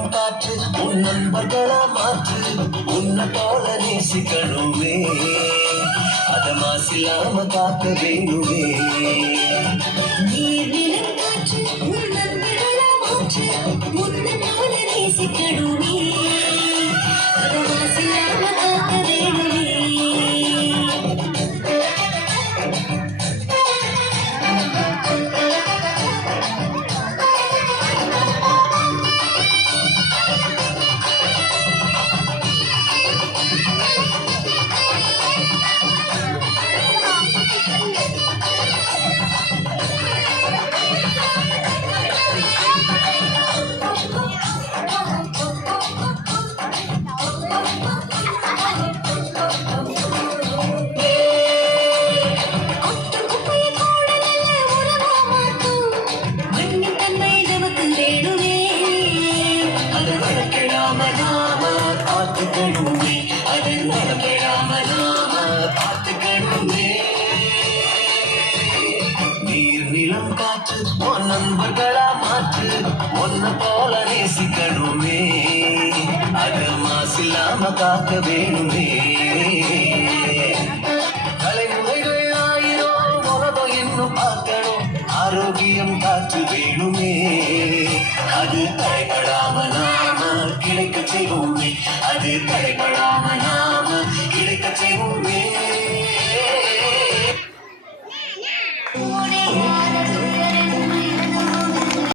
நிலம் காற்று உன் நண்பர்களா மாற்று உன்னை போல நேசிக்கணுமே அத மாசில்லாம காக்க வேணுமே நீர் நிலம் காற்று உன் நண்பர்களா மாற்று உன்னை போல நேசிக்கணுமே அத மாசில்லாம காக்க வேணுமே நீர்நிலம் காற்று உன் நண்பர்களா மாற்று ஒன்ன போல நேசிக்கணுமே அது மாசில்லாம காக்க வேணுமே தலைமுறைகள் ஆயிரம் உலகம் இன்னும் பார்க்கணும் ஆரோக்கியம் காற்று வேணுமே அது தடைபடாம நாம கிடைக்க செய்வோமே அது தடைபடாம